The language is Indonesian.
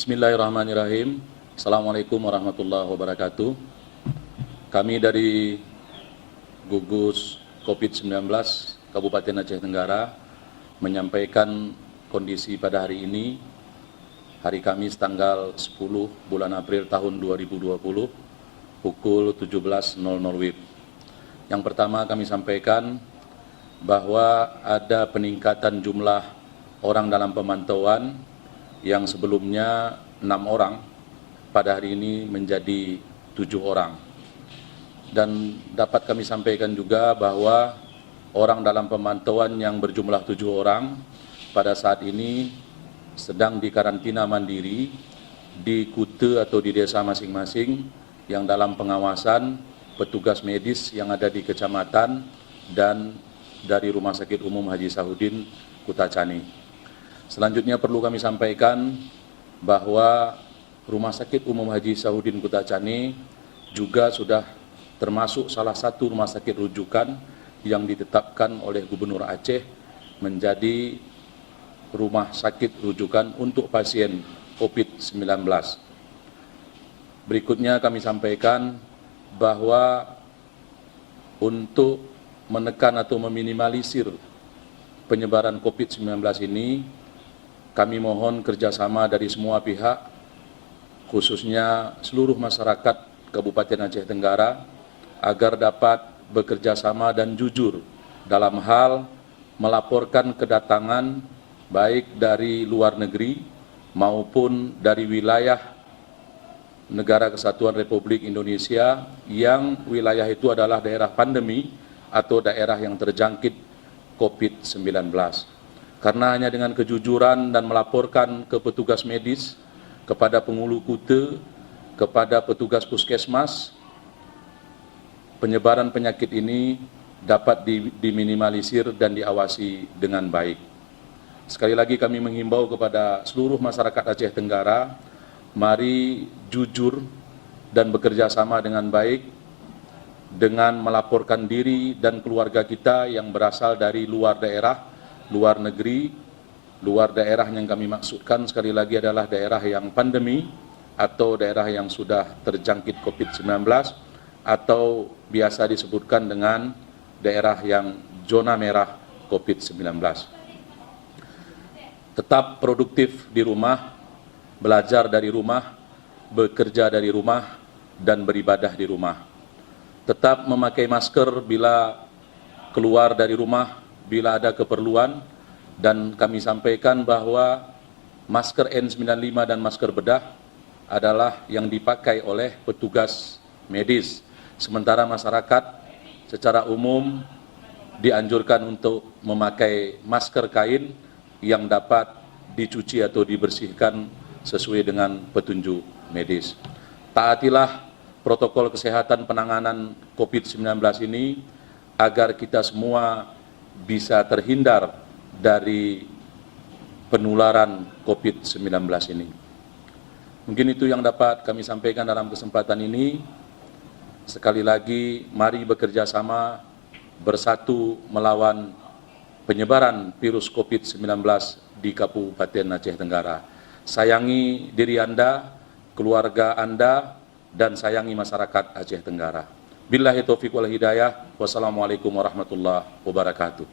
Bismillahirrahmanirrahim. Assalamualaikum warahmatullahi wabarakatuh. Kami dari gugus COVID-19 Kabupaten Aceh Tenggara menyampaikan kondisi pada hari ini, hari Kamis tanggal 10 bulan April tahun 2020, pukul 17.00 WIB. Yang pertama kami sampaikan bahwa ada peningkatan jumlah orang dalam pemantauan yang sebelumnya 6 orang, pada hari ini menjadi 7 orang. Dan dapat kami sampaikan juga bahwa orang dalam pemantauan yang berjumlah 7 orang pada saat ini sedang dikarantina mandiri di kute atau di desa masing-masing yang dalam pengawasan petugas medis yang ada di kecamatan dan dari Rumah Sakit Umum Haji Sahuddin Kutacani. Selanjutnya perlu kami sampaikan bahwa Rumah Sakit Umum Haji Sahuddin Kutacani juga sudah termasuk salah satu rumah sakit rujukan yang ditetapkan oleh Gubernur Aceh menjadi rumah sakit rujukan untuk pasien COVID-19. Berikutnya kami sampaikan bahwa untuk menekan atau meminimalisir penyebaran COVID-19 ini, kami mohon kerjasama dari semua pihak, khususnya seluruh masyarakat Kabupaten Aceh Tenggara, agar dapat bekerja sama dan jujur dalam hal melaporkan kedatangan baik dari luar negeri maupun dari wilayah Negara Kesatuan Republik Indonesia yang wilayah itu adalah daerah pandemi atau daerah yang terjangkit COVID-19. Karena hanya dengan kejujuran dan melaporkan ke petugas medis, kepada penghulu kute, kepada petugas puskesmas, penyebaran penyakit ini dapat diminimalisir dan diawasi dengan baik. Sekali lagi kami menghimbau kepada seluruh masyarakat Aceh Tenggara, mari jujur dan bekerja sama dengan baik dengan melaporkan diri dan keluarga kita yang berasal dari luar daerah, luar negeri. Luar daerah yang kami maksudkan sekali lagi adalah daerah yang pandemi atau daerah yang sudah terjangkit COVID-19 atau biasa disebutkan dengan daerah yang zona merah COVID-19. Tetap produktif di rumah, belajar dari rumah, bekerja dari rumah, dan beribadah di rumah. Tetap memakai masker bila keluar dari rumah, bila ada keperluan, dan kami sampaikan bahwa masker N95 dan masker bedah adalah yang dipakai oleh petugas medis. Sementara masyarakat secara umum dianjurkan untuk memakai masker kain yang dapat dicuci atau dibersihkan sesuai dengan petunjuk medis. Taatilah protokol kesehatan penanganan COVID-19 ini agar kita semua bisa terhindar dari penularan COVID-19 ini. Mungkin itu yang dapat kami sampaikan dalam kesempatan ini. Sekali lagi, mari bekerja sama bersatu melawan penyebaran virus COVID-19 di Kabupaten Aceh Tenggara. Sayangi diri Anda, keluarga Anda, dan sayangi masyarakat Aceh Tenggara. Billahi taufiq wal hidayah. Wassalamualaikum warahmatullahi wabarakatuh.